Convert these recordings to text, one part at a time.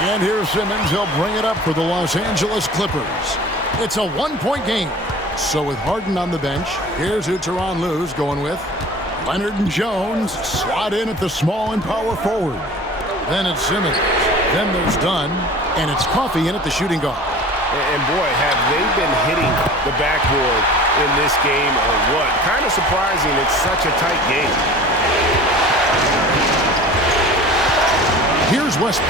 And here's Simmons. He'll bring it up for the Los Angeles Clippers. It's a one-point game. So with Harden on the bench, here's who Tyronn Lue's going with. Leonard and Jones slot in at the small and power forward. Then it's Simmons. Then there's Dunn. And it's Coffey in at the shooting guard. And boy, have they been hitting the backboard in this game or what? Kind of surprising it's such a tight game. Here's Westbrook.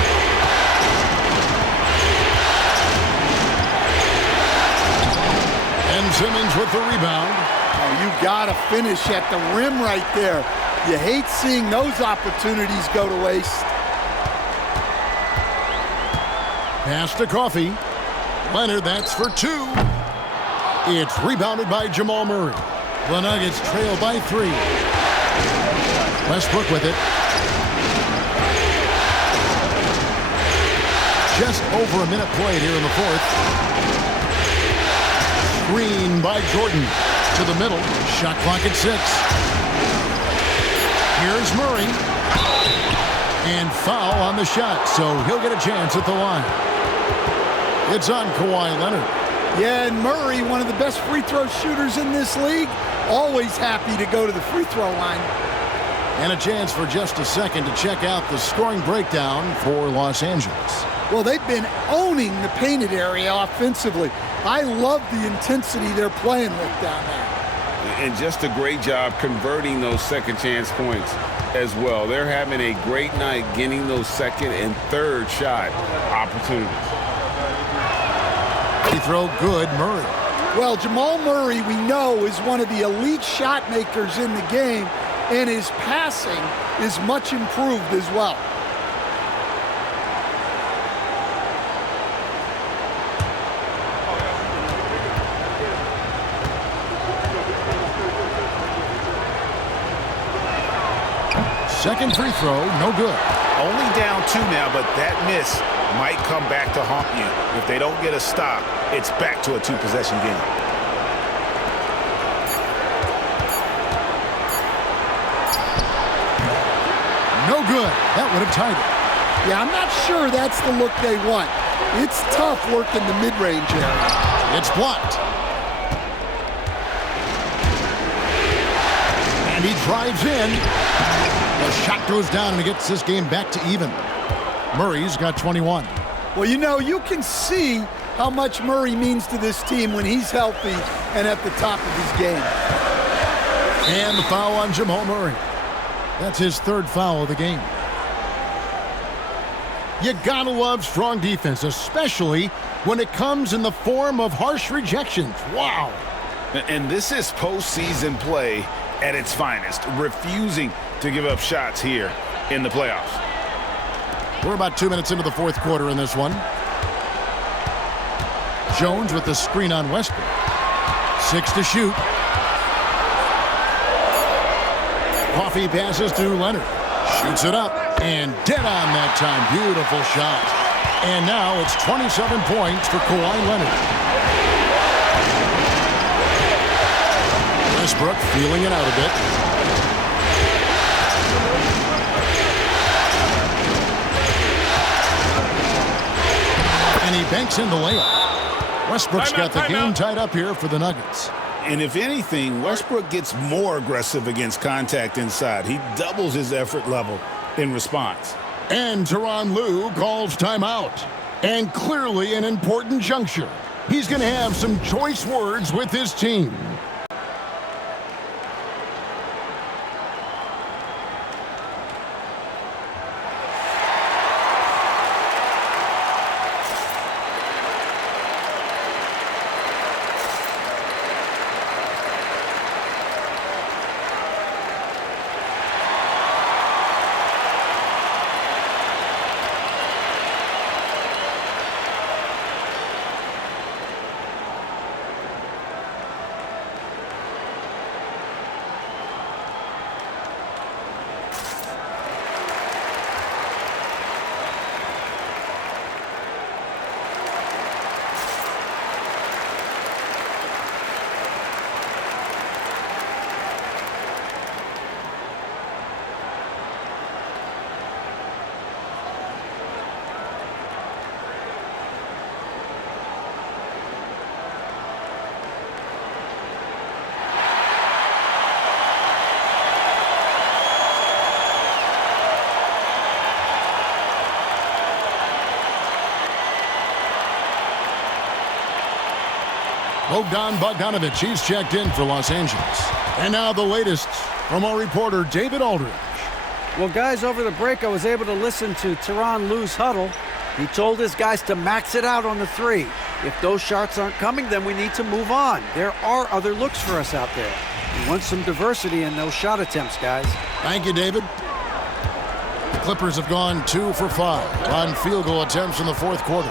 And Simmons with the rebound. Oh, you got to finish at the rim right there. You hate seeing those opportunities go to waste. Pass to Coffey. Leonard, that's for two. It's rebounded by Jamal Murray. The Nuggets trail by 3. Westbrook with it. Just over a minute played here in the fourth. Screen by Jordan to the middle. Shot clock at 6. Here's Murray. And foul on the shot, so he'll get a chance at the line. It's on Kawhi Leonard. Yeah, and Murray, one of the best free throw shooters in this league, always happy to go to the free throw line. And a chance for just a second to check out the scoring breakdown for Los Angeles. Well, they've been owning the painted area offensively. I love the intensity they're playing with down there. And just a great job converting those second chance points as well. They're having a great night getting those second and third shot opportunities. Free throw good, Murray. Well, Jamal Murray, we know, is one of the elite shot makers in the game, and his passing is much improved as well. Second free throw, no good. Only down 2 now, but that miss might come back to haunt you. If they don't get a stop, it's back to a 2-possession game. No good. That would have tied it. Yeah, I'm not sure that's the look they want. It's tough working the mid-range area. It's blocked. And he drives in. The shot goes down and it gets this game back to even. Murray's got 21. Well, you know, you can see how much Murray means to this team when he's healthy and at the top of his game. And the foul on Jamal Murray. That's his 3rd foul of the game. You gotta love strong defense, especially when it comes in the form of harsh rejections. Wow. And this is postseason play at its finest, refusing to give up shots here in the playoffs. We're about 2 minutes into the fourth quarter in this one. Jones with the screen on Westbrook. 6 to shoot. Coffey passes to Leonard. Shoots it up. And dead on that time. Beautiful shot. And now it's 27 points for Kawhi Leonard. Westbrook feeling it out a bit. And he banks in the layup. Westbrook's got the game tied up here for the Nuggets. And if anything, Westbrook gets more aggressive against contact inside. He doubles his effort level in response. And Tyronn Lue calls timeout. And clearly an important juncture. He's going to have some choice words with his team. Bogdanovich, he's checked in for Los Angeles. And now the latest from our reporter, David Aldridge. Well, guys, over the break, I was able to listen to Tyronn Lue's huddle. He told his guys to max it out on the three. If those shots aren't coming, then we need to move on. There are other looks for us out there. We want some diversity in those shot attempts, guys. Thank you, David. The Clippers have gone 2 for 5 on field goal attempts in the fourth quarter.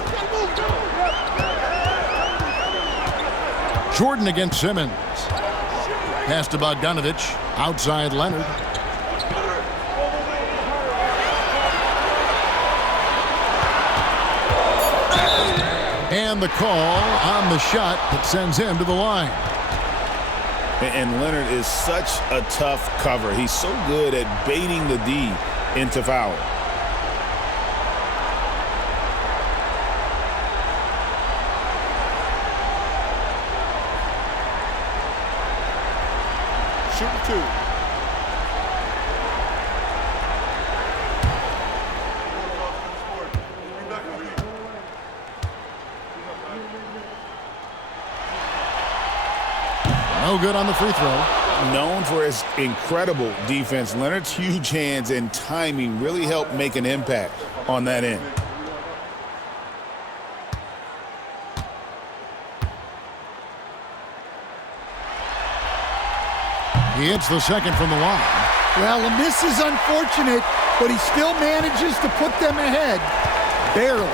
Jordan against Simmons. Pass to Bogdanovich. Outside Leonard. And the call on the shot that sends him to the line. And Leonard is such a tough cover. He's so good at baiting the D into foul. Shooting 2. No good on the free throw. Known for his incredible defense, Leonard's huge hands and timing really helped make an impact on that end. He hits the second from the line. Well, the miss is unfortunate, but he still manages to put them ahead. Barely.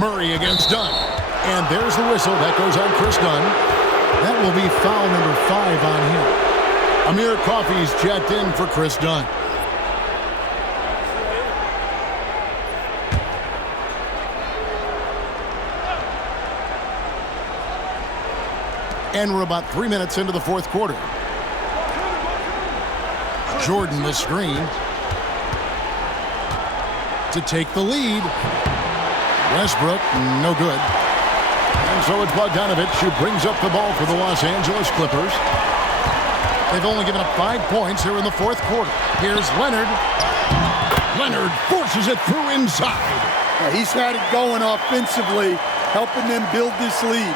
Murray against Dunn. And there's the whistle. That goes on Chris Dunn. That will be foul number 5 on him. Amir Coffey's checked in for Chris Dunn. And we're about 3 minutes into the fourth quarter. Jordan the screen to take the lead. Westbrook, no good. And so it's Bogdanovich who brings up the ball for the Los Angeles Clippers. They've only given up 5 points here in the fourth quarter. Here's Leonard. Leonard forces it through inside. Yeah, he's had it going offensively, helping them build this lead.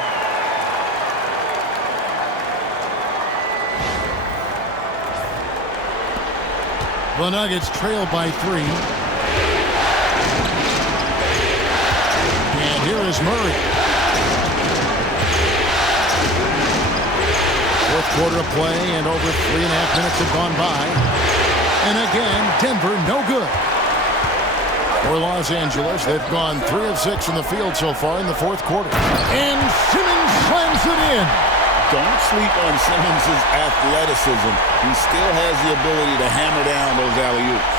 The Nuggets trail by 3. And here is Murray. Fourth quarter of play, and over 3.5 minutes have gone by. And again, Denver no good. For Los Angeles, they've gone 3 of 6 from the field so far in the fourth quarter. And Simmons slams it in. Don't sleep on Simmons' athleticism. He still has the ability to hammer down those alley-oops.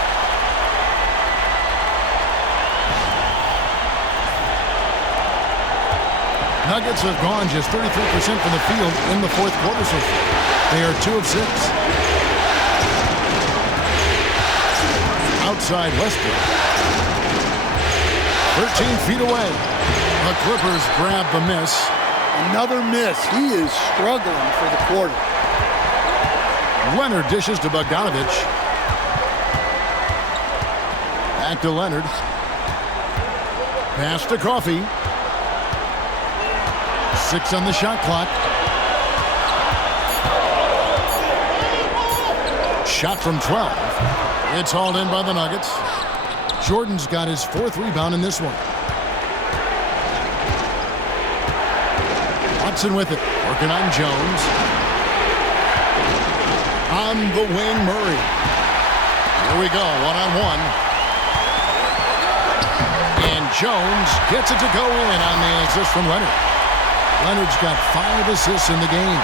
Nuggets have gone just 33% from the field in the fourth quarter so far. They are 2 of 6. Outside Westbrook. 13 feet away. The Clippers grab the miss. Another miss. He is struggling for the quarter. Leonard dishes to Bogdanovich. Back to Leonard. Pass to Coffey. 6 on the shot clock. Shot from 12. It's hauled in by the Nuggets. Jordan's got his 4th rebound in this one. Watson with it, working on Jones. On the wing, Murray. Here we go, one-on-one. And Jones gets it to go in on the assist from Leonard. Leonard's got 5 assists in the game.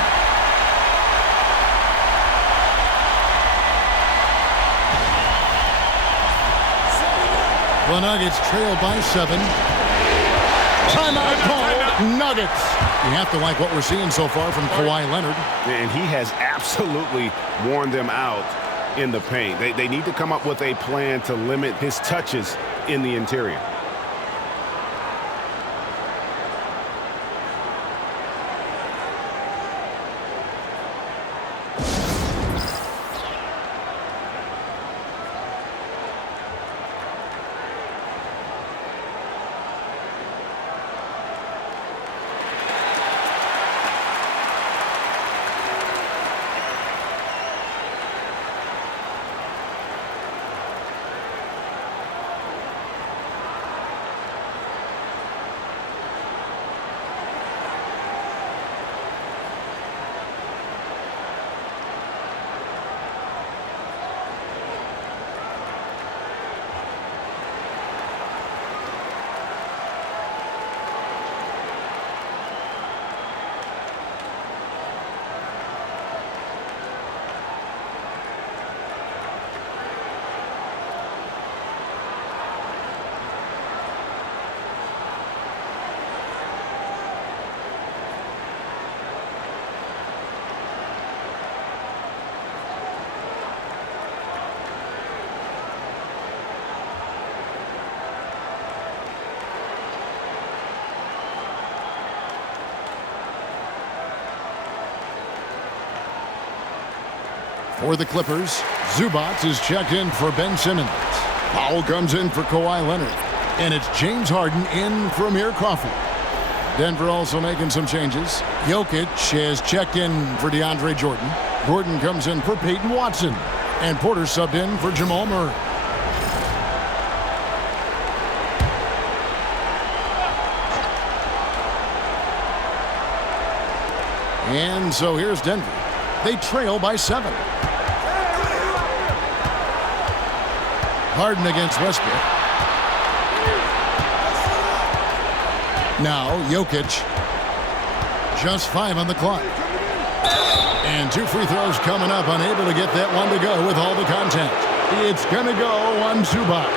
The Nuggets trail by 7. Timeout call, Nuggets. You have to like what we're seeing so far from Kawhi Leonard. And he has absolutely worn them out in the paint. They need to come up with a plan to limit his touches in the interior. For the Clippers, Zubac is checked in for Ben Simmons. Powell comes in for Kawhi Leonard. And it's James Harden in for Amir Coffey. Denver also making some changes. Jokic has checked in for DeAndre Jordan. Gordon comes in for Peyton Watson. And Porter subbed in for Jamal Murray. And so here's Denver. They trail by 7. Harden against Westbrook. Now Jokic. Just 5 on the clock. And 2 free throws coming up. Unable to get that one to go with all the contact. It's going to go on Zubac.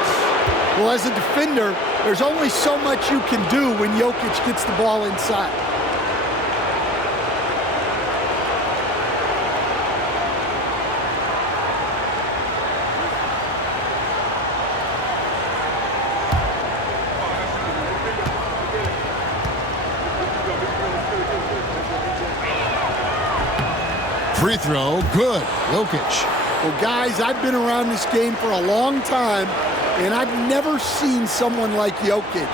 Well, as a defender, there's only so much you can do when Jokic gets the ball inside. Free throw, good. Jokic. Well, guys, I've been around this game for a long time, and I've never seen someone like Jokic.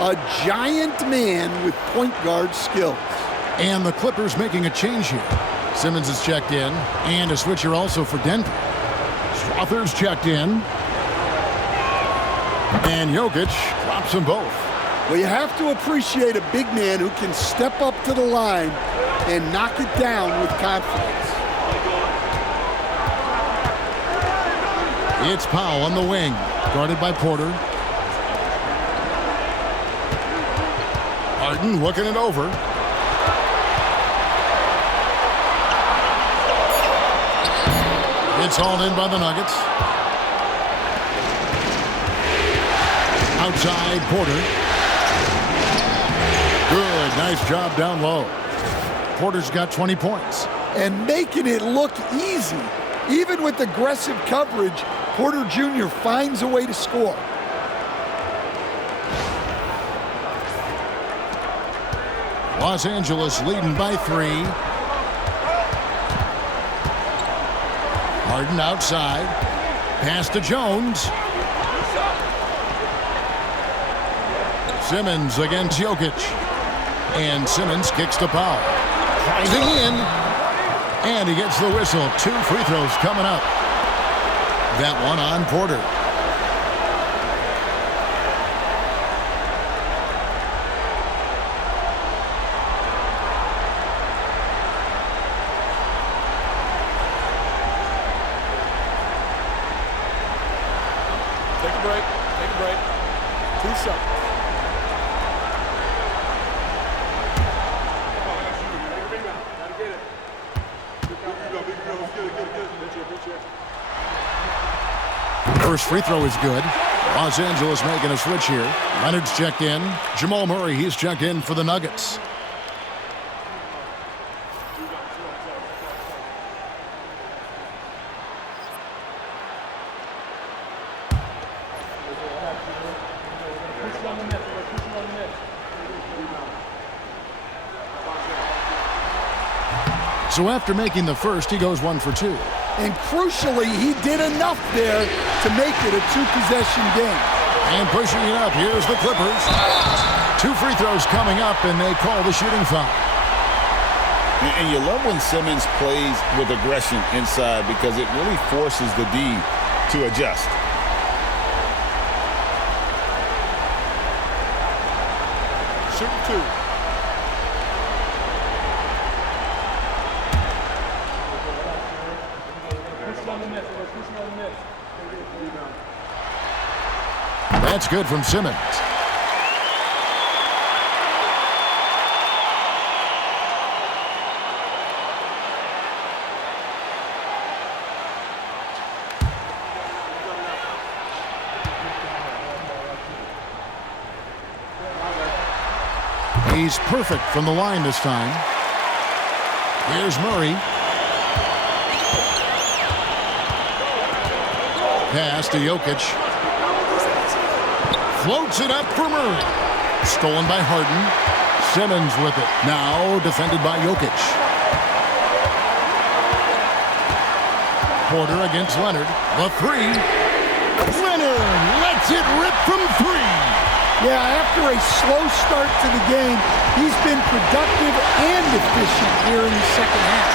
A giant man with point guard skills. And the Clippers making a change here. Simmons is checked in, and a switcher also for Denver. Strother's checked in. And Jokic drops them both. Well, you have to appreciate a big man who can step up to the line and knock it down with confidence. It's Powell on the wing, guarded by Porter. Harden looking it over. It's hauled in by the Nuggets. Outside, Porter. Good, nice job down low. Porter's got 20 points. And making it look easy. Even with aggressive coverage, Porter Jr. finds a way to score. Los Angeles leading by 3. Harden outside. Pass to Jones. Simmons against Jokic. And Simmons kicks to Powell. Driving in. And he gets the whistle. 2 free throws coming up. That one on Porter. Take a break. Take a break. 2 seconds. First free throw is good. Los Angeles making a switch here. Leonard's checked in. Jamal Murray, he's checked in for the Nuggets. So after making the first, he goes 1 for 2. And crucially, he did enough there to make it a 2-possession game. And pushing it up, here's the Clippers. 2 free throws coming up, and they call the shooting foul. And you love when Simmons plays with aggression inside because it really forces the D to adjust. Shoot 2. That's good from Simmons. He's perfect from the line this time. Here's Murray. Pass to Jokic. Floats it up for Murray. Stolen by Harden. Simmons with it. Now defended by Jokic. Porter against Leonard. The three. Leonard lets it rip from three. Yeah, after a slow start to the game, he's been productive and efficient here in the second half.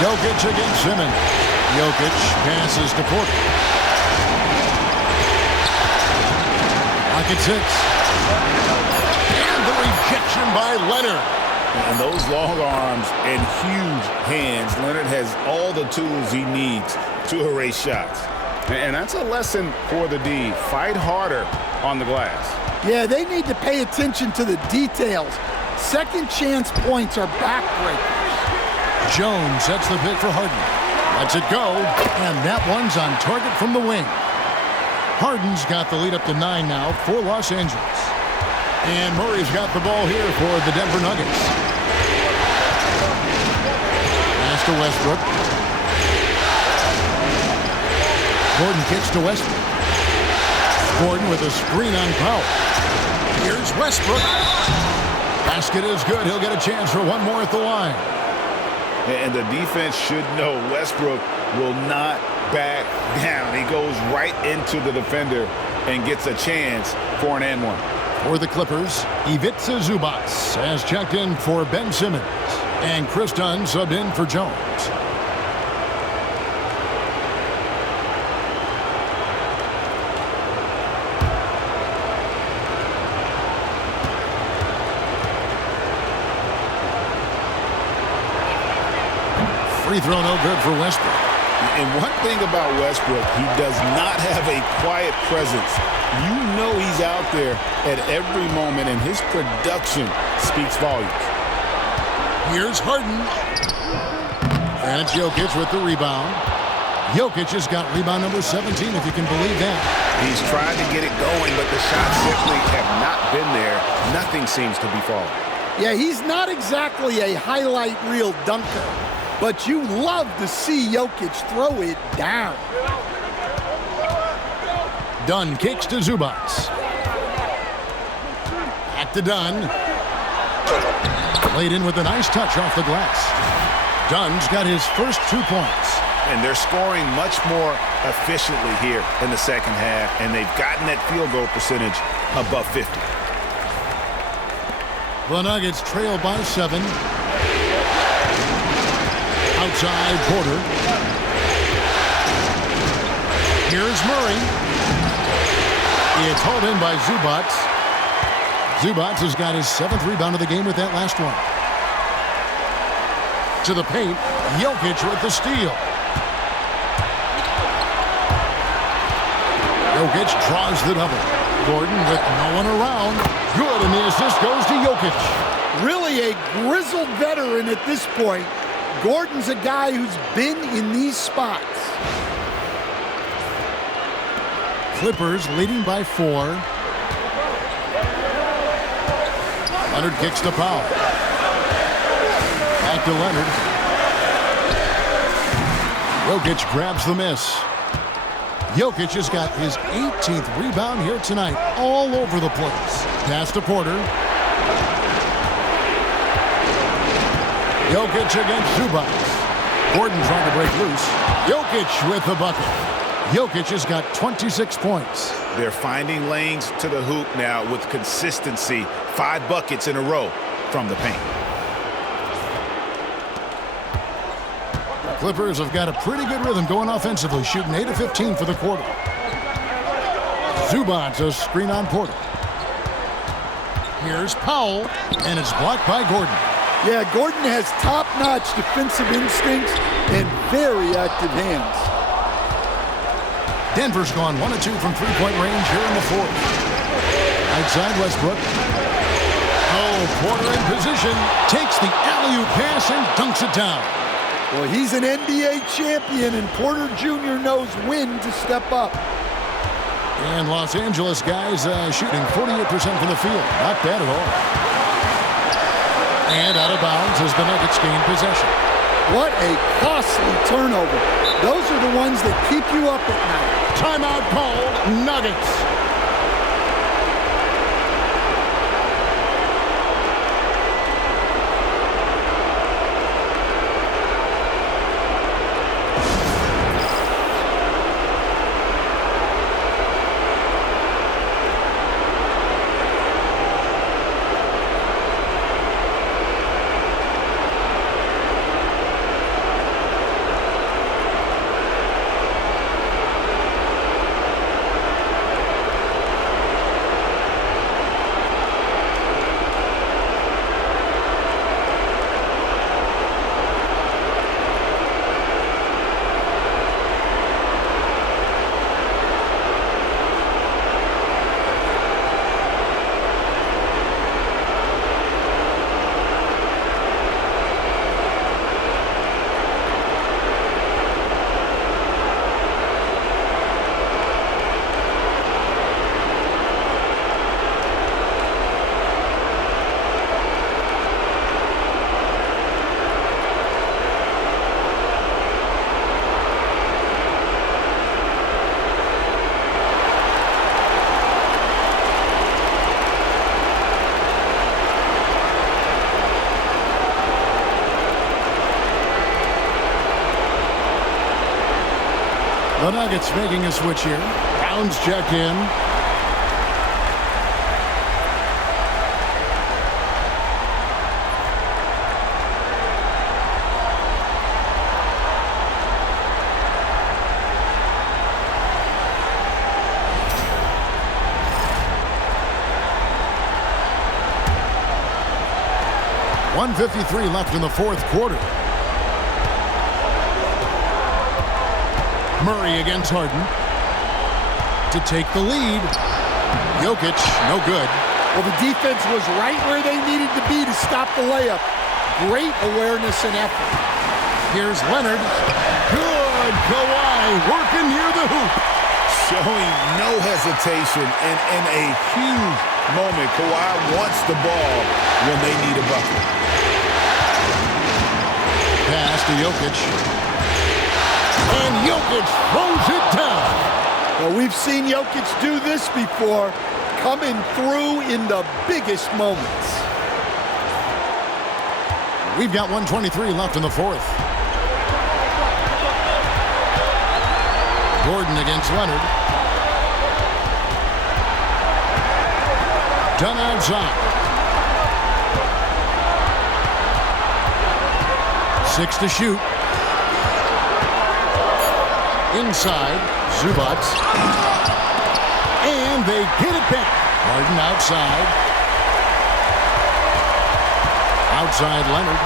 Jokic against Simmons. Jokic passes to Porter. Lock at 6. And the rejection by Leonard. And those long arms and huge hands, Leonard has all the tools he needs to erase shots. And that's a lesson for the D. Fight harder on the glass. Yeah, they need to pay attention to the details. Second chance points are backbreakers. Jones sets the pick for Harden. Lets it go, and that one's on target from the wing. Harden's got the lead up to 9 now for Los Angeles. And Murray's got the ball here for the Denver Nuggets. Pass to Westbrook. Gordon kicks to Westbrook. Gordon with a screen on Powell. Here's Westbrook. Basket is good. He'll get a chance for one more at the line. And the defense should know Westbrook will not back down. He goes right into the defender and gets a chance for an and one. For the Clippers, Ivica Zubac has checked in for Ben Simmons. And Chris Dunn subbed in for Jones. Free throw no good for Westbrook. And one thing about Westbrook, he does not have a quiet presence. You know he's out there at every moment, and his production speaks volumes. Here's Harden. And it's Jokic with the rebound. Jokic has got rebound number 17, if you can believe that. He's tried to get it going, but the shots simply have not been there. Nothing seems to be falling. Yeah, he's not exactly a highlight reel dunker, but you love to see Jokic throw it down. Dunn kicks to Zubac. Back to Dunn. Played in with a nice touch off the glass. Dunn's got his first 2 points. And they're scoring much more efficiently here in the second half, and they've gotten that field goal percentage above 50. The Nuggets trail by 7. Outside Porter. Here's Murray. It's hauled in by Zubac. Zubac has got his 7th rebound of the game with that last one. To the paint, Jokic with the steal. Jokic draws the double. Gordon with no one around. Good, and the assist goes to Jokic. Really a grizzled veteran at this point. Gordon's a guy who's been in these spots. Clippers leading by 4. Leonard kicks to Powell. Back to Leonard. Jokic grabs the miss. Jokic has got his 18th rebound here tonight, all over the place. Pass to Porter. Jokic against Zubac. Gordon trying to break loose. Jokic with the bucket. Jokic has got 26 points. They're finding lanes to the hoop now with consistency. 5 buckets in a row from the paint. The Clippers have got a pretty good rhythm going offensively, shooting 8 of 15 for the quarter. Zubac a screen on Porter. Here's Powell, and it's blocked by Gordon. Yeah, Gordon has top-notch defensive instincts and very active hands. Denver's gone 1 of 2 from three-point range here in the 4th. Outside Westbrook. Oh, Porter in position. Takes the alley-oop pass and dunks it down. Well, he's an NBA champion, and Porter Jr. knows when to step up. And Los Angeles guys shooting 48% from the field. Not bad at all. And out of bounds as the Nuggets gain possession. What a costly turnover. Those are the ones that keep you up at night. Timeout called, Nuggets. The Nuggets making a switch here. Browns check in. .153 left in the fourth quarter. Murray against Harden to take the lead. Jokic, no good. Well, the defense was right where they needed to be to stop the layup. Great awareness and effort. Here's Leonard. Good. Kawhi working near the hoop. Showing no hesitation, and in a huge moment, Kawhi wants the ball when they need a bucket. Pass to Jokic. And Jokic throws it down. Well, we've seen Jokic do this before, coming through in the biggest moments. We've got 1:23 left in the fourth. Gordon against Leonard. Done outside. 6 to shoot. Inside, Zubac. And they get it back. Harden outside. Outside Leonard.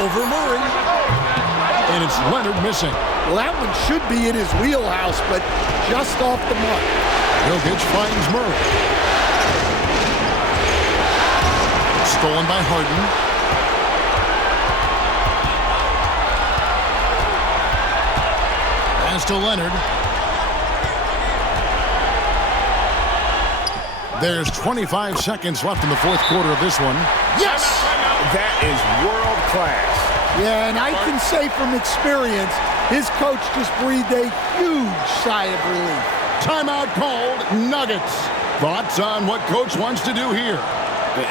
Over Murray. And it's Leonard missing. Well, that one should be in his wheelhouse, but just off the mark. Jokic finds Murray. Stolen by Harden. Pass to Leonard. There's 25 seconds left in the fourth quarter of this one. Yes! That is world class. Yeah, and I can say from experience, his coach just breathed a huge sigh of relief. Timeout called. Nuggets. Thoughts on what coach wants to do here?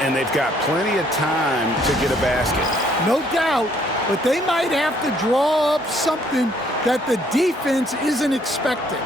And they've got plenty of time to get a basket. No doubt, but they might have to draw up something that the defense isn't expecting.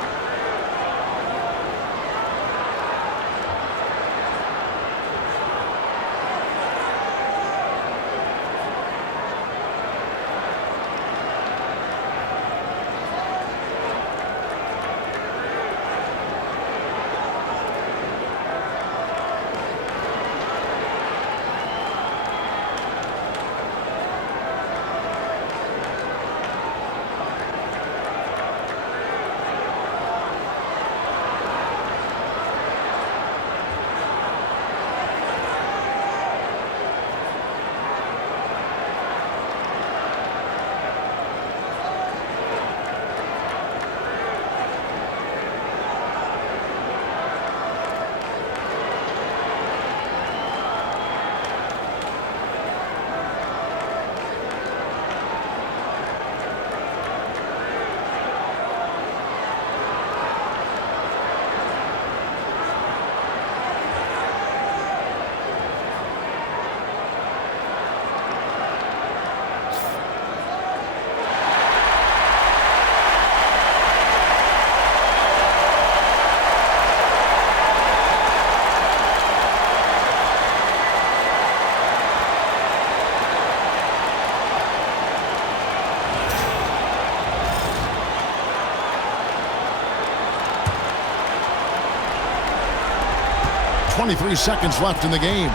.23 seconds left in the game.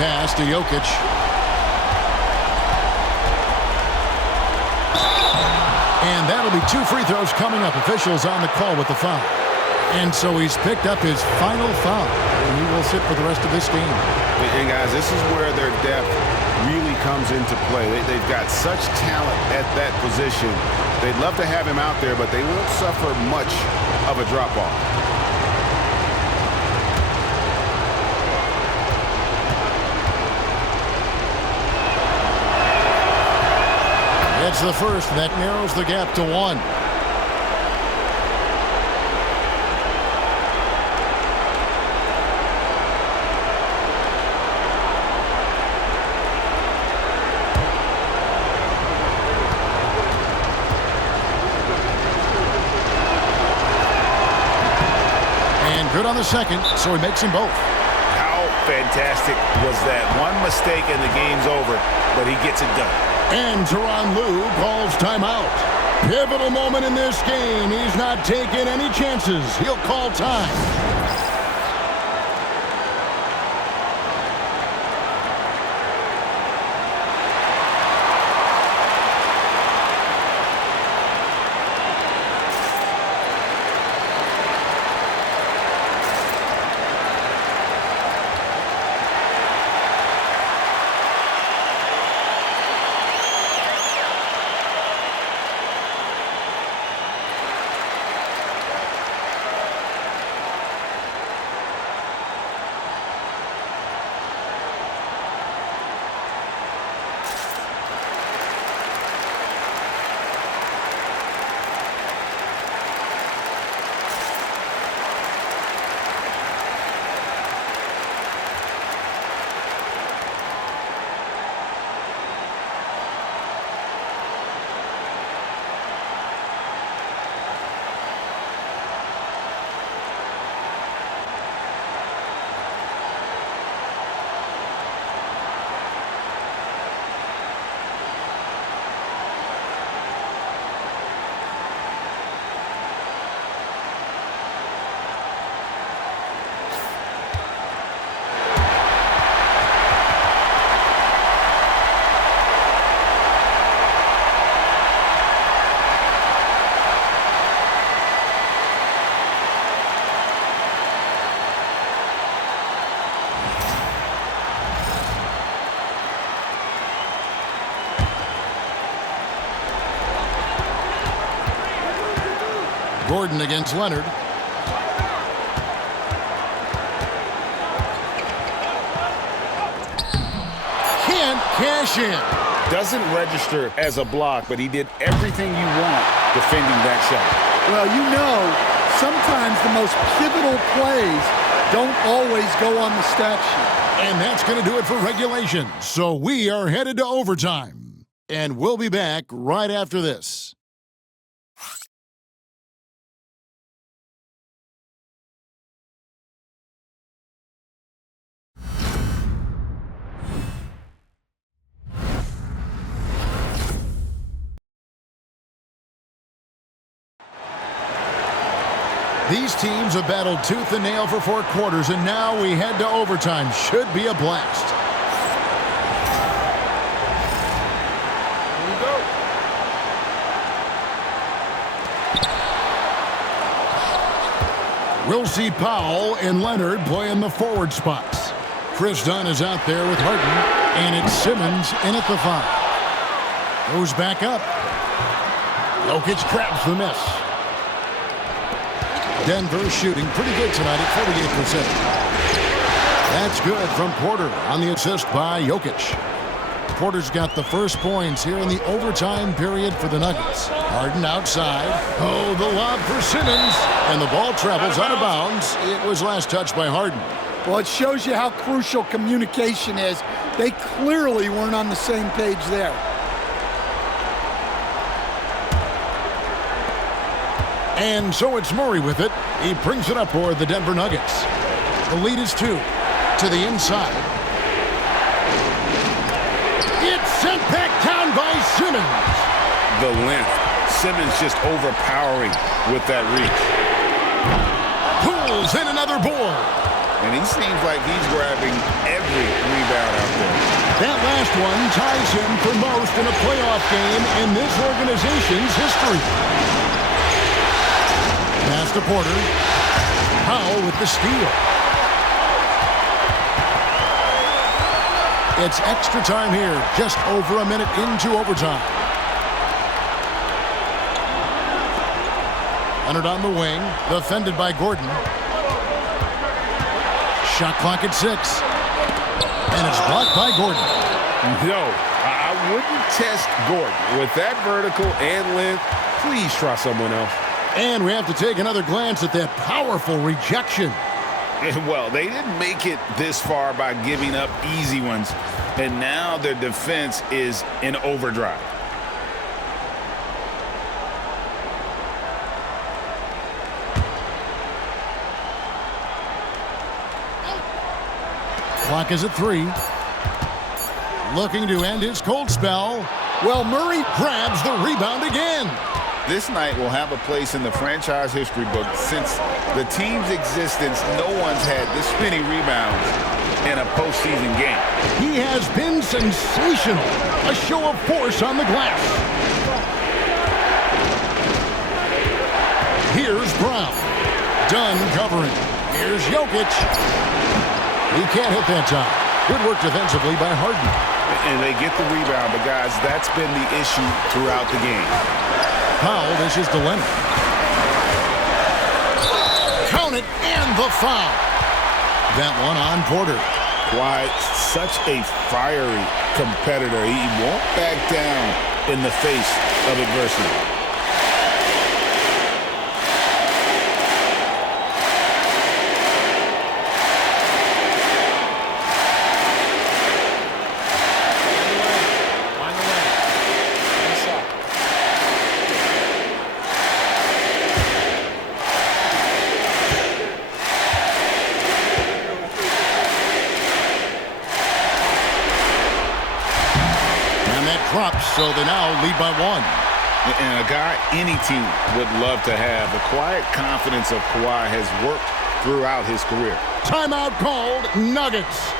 Pass to Jokic. And that'll be 2 free throws coming up. Officials on the call with the foul. And so he's picked up his final foul. And he will sit for the rest of this game. And guys, this is where their depth really comes into play. They've got such talent at that position. They'd love to have him out there, but they won't suffer much of a drop-off. It's the first that narrows the gap to 1. on the second, so he makes them both. How fantastic was that? One mistake and the game's over, but he gets it done. And Tyronn Lue calls timeout. Pivotal moment in this game. He's not taking any chances. He'll call time. Gordon against Leonard. Can't cash in. Doesn't register as a block, but he did everything you want defending that shot. Well, you know, sometimes the most pivotal plays don't always go on the stat sheet. And that's going to do it for regulation. So we are headed to overtime. And we'll be back right after this. These teams have battled tooth and nail for 4 quarters, and now we head to overtime. Should be a blast. Here we go. We'll see Powell and Leonard playing the forward spots. Chris Dunn is out there with Harden, and it's Simmons in at the 5. Goes back up. Jokic grabs the miss. Denver shooting pretty good tonight at 48%. That's good from Porter on the assist by Jokic. Porter's got the first points here in the overtime period for the Nuggets. Harden outside. Oh, the lob for Simmons. And the ball travels out of bounds. It was last touched by Harden. Well, it shows you how crucial communication is. They clearly weren't on the same page there. And so it's Murray with it. He brings it up for the Denver Nuggets. The lead is 2 to the inside. It's sent back down by Simmons. The length. Simmons just overpowering with that reach. Pulls in another board. And he seems like he's grabbing every rebound out there. That last one ties him for most in a playoff game in this organization's history. Pass to Porter. Powell with the steal. It's extra time here, just over a minute into overtime. Leonard on the wing, defended by Gordon. Shot clock at 6. And it's blocked by Gordon. No, I wouldn't test Gordon. With that vertical and length, please try someone else. And we have to take another glance at that powerful rejection. Well, they didn't make it this far by giving up easy ones, and now their defense is in overdrive. Clock is at 3. Looking to end his cold spell. Well, Murray Grabs the rebound again. This night will have a place in the franchise history book. Since the team's existence, no one's had this many rebounds in a postseason game. He has been sensational. A show of force on the glass. Here's Brown. Done covering. Here's Jokic. He can't hit that time. Good work defensively by Harden. And they get the rebound, but guys, that's been the issue throughout the game. Powell dishes to Leonard. Count it, and the foul. That one on Porter. Kawhi, such a fiery competitor. He won't back down in the face of adversity. Drops, so they now lead by 1. And a guy any team would love to have. The quiet confidence of Kawhi has worked throughout his career. Timeout called. Nuggets.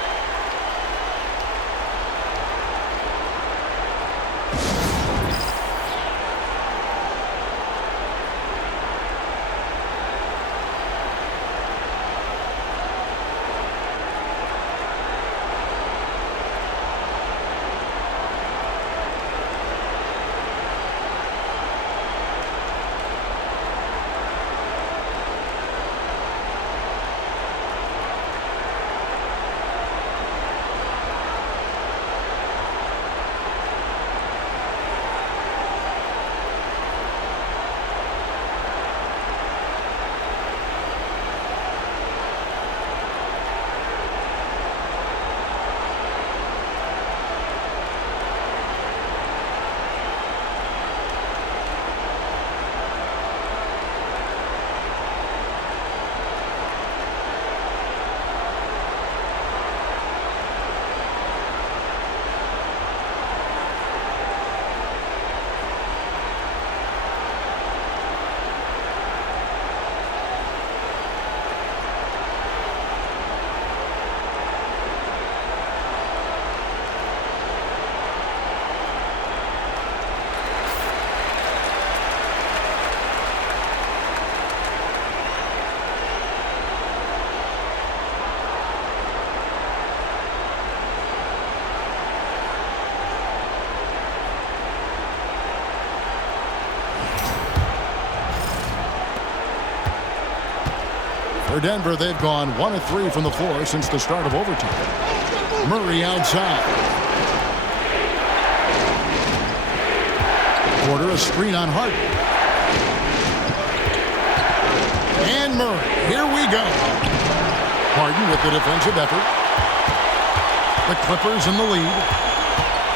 For Denver, they've gone 1 of 3 from the floor since the start of overtime. Murray outside. Porter, a screen on Harden. And Murray, here we go. Harden with the defensive effort. The Clippers in the lead.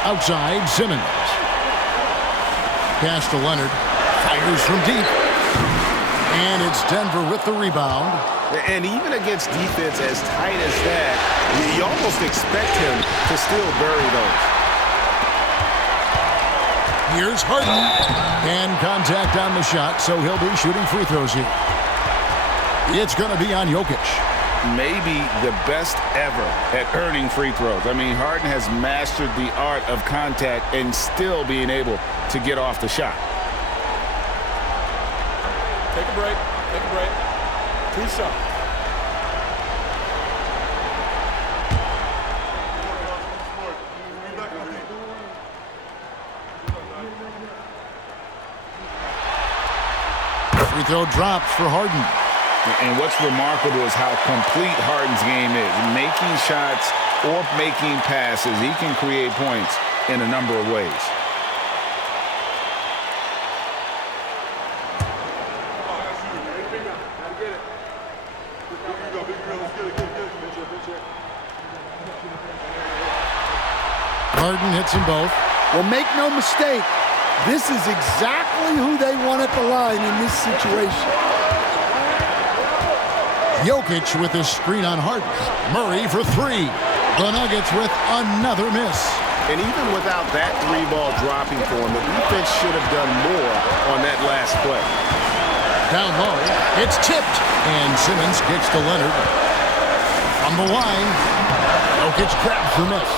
Outside, Simmons. Pass to Leonard. Fires from deep. And it's Denver with the rebound. And even against defense as tight as that, you almost expect him to still bury those. Here's Harden. And contact on the shot, so he'll be shooting free throws here. It's going to be on Jokic. Maybe the best ever at earning free throws. I mean, Harden has mastered the art of contact and still being able to get off the shot. Take a break. Take a break. 2 shots. Free throw drops for Harden. And what's remarkable is how complete Harden's game is. Making shots or making passes, he can create points in a number of ways. Harden hits them both. Well, make no mistake, this is exactly who they want at the line in this situation. Jokic with his screen on Harden. Murray for 3. The Nuggets with another miss. And even without that 3-ball dropping for him, the defense should have done more on that last play. Down low, it's tipped, and Simmons kicks to Leonard. From the line, Jokic grabs the miss.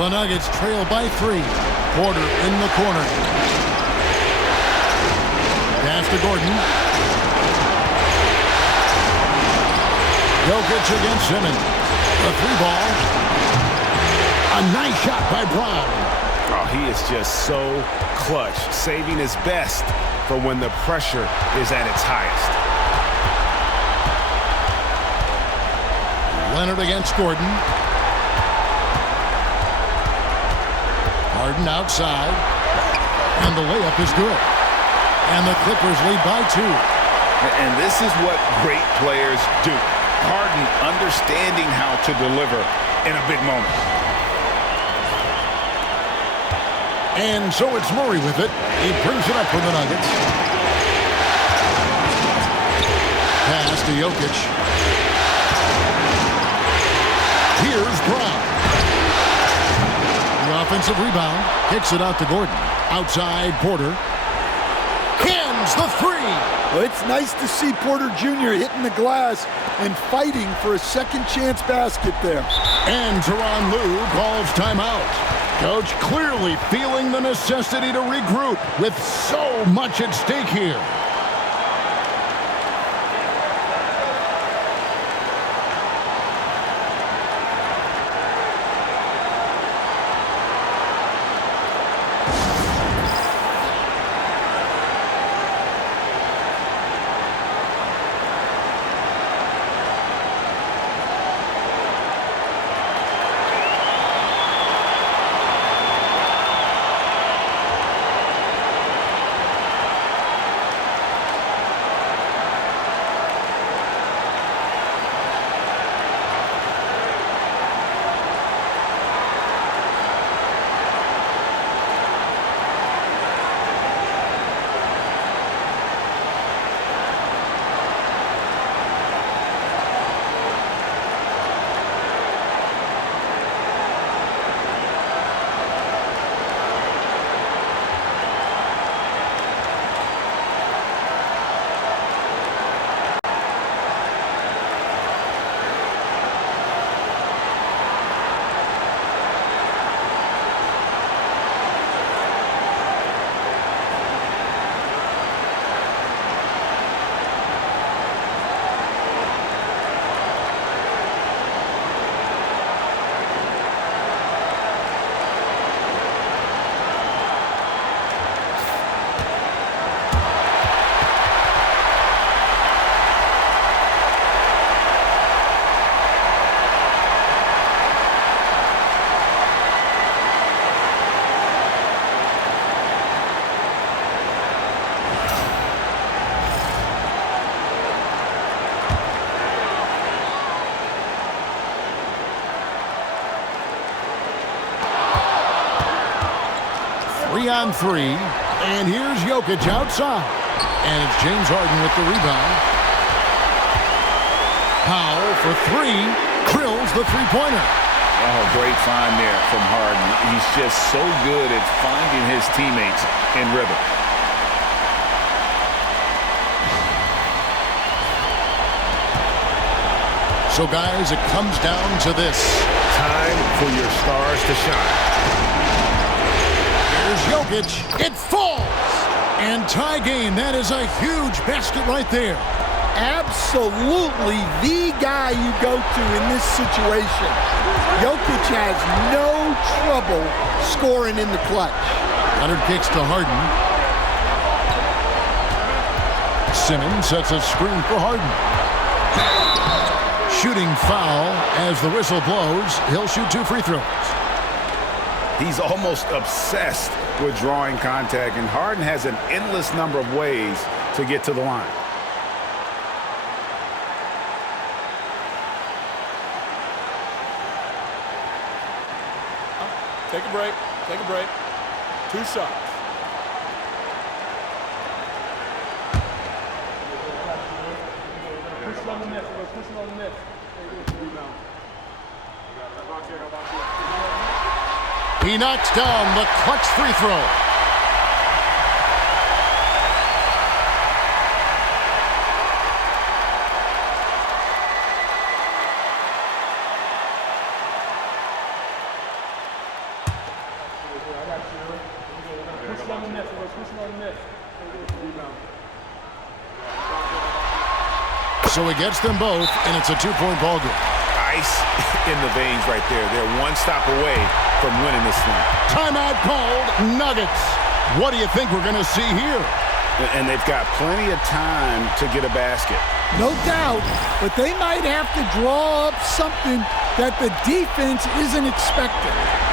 The Nuggets trail by 3. Porter in the corner. Pass to Gordon. Jokic against Simmons. The 3-ball. A nice shot by Brown. Oh, he is just so clutch, saving his best for when the pressure is at its highest. Leonard against Gordon. Harden outside. And the layup is good. And the Clippers lead by 2. And this is what great players do. Harden understanding how to deliver in a big moment. And so it's Murray with it. He brings it up for the Nuggets. Pass to Jokic. Here's Brown. The offensive rebound. Kicks it out to Gordon. Outside Porter. Cans the 3. Well, it's nice to see Porter Jr. hitting the glass and fighting for a second chance basket there. And Tyronn Lue calls timeout. Coach clearly feeling the necessity to regroup with so much at stake here. On 3, and here's Jokic outside, and it's James Harden with the rebound. Powell for 3, drills the 3-pointer. Oh, great find there from Harden. He's just so good at finding his teammates in rhythm. So guys, it comes down to this. Time for your stars to shine. Here's Jokic. It falls! And tie game. That is a huge basket right there. Absolutely the guy you go to in this situation. Jokic has no trouble scoring in the clutch. Leonard kicks to Harden. Simmons sets a screen for Harden. Shooting foul as the whistle blows. He'll shoot 2 free throws. He's almost obsessed with drawing contact, and Harden has an endless number of ways to get to the line. Take a break. Take a break. 2 shots. Push it on the net. Push it on the net. Rebound. He knocks down the clutch free throw. So he gets them both, and it's a two-point ball game. Ice in the veins right there. They're one stop away from winning this thing. Timeout called, Nuggets. What do you think we're going to see here? And they've got plenty of time to get a basket. No doubt, but they might have to draw up something that the defense isn't expecting.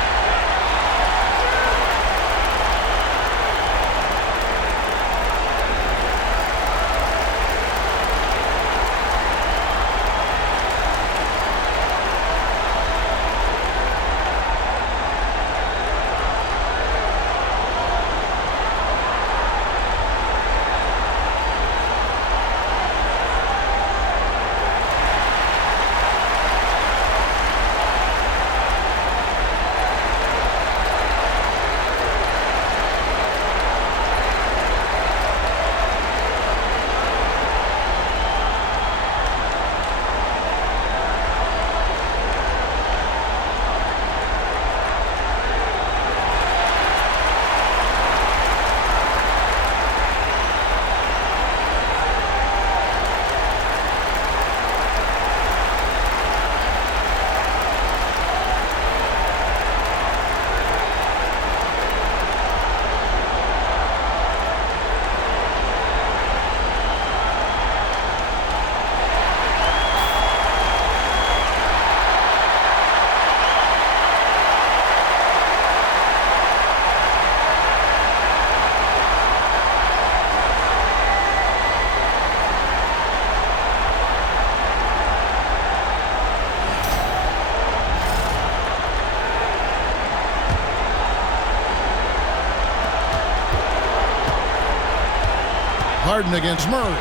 Harden against Murray.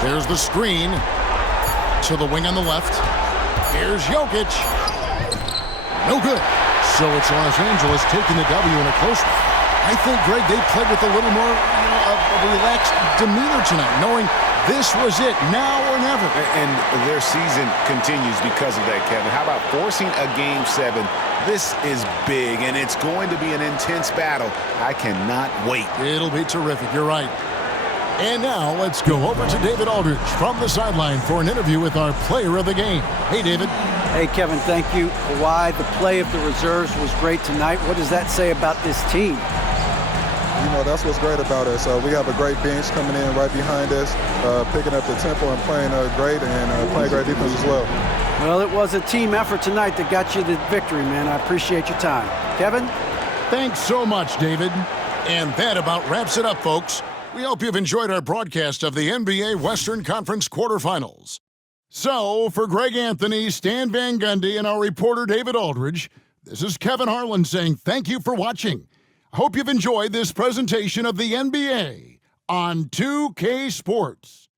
There's the screen to the wing on the left. Here's Jokic. No good. So it's Los Angeles taking the W in a close one. I think, Greg, they played with a little more of a relaxed demeanor tonight, knowing this was it, now or never. And their season continues because of that, Kevin. How about forcing a Game 7? This is big, and it's going to be an intense battle. I cannot wait. It'll be terrific. You're right. And now let's go over to David Aldridge from the sideline for an interview with our player of the game. Hey, David. Hey, Kevin, thank you. Kawhi, the play of the reserves was great tonight. What does that say about this team? You know, that's what's great about us. We have a great bench coming in right behind us, picking up the tempo and playing great and playing great defense as well. Well, it was a team effort tonight that got you the victory, man. I appreciate your time. Kevin? Thanks so much, David. And that about wraps it up, folks. We hope you've enjoyed our broadcast of the NBA Western Conference quarterfinals. So, for Greg Anthony, Stan Van Gundy, and our reporter David Aldridge, this is Kevin Harlan saying thank you for watching. I hope you've enjoyed this presentation of the NBA on 2K Sports.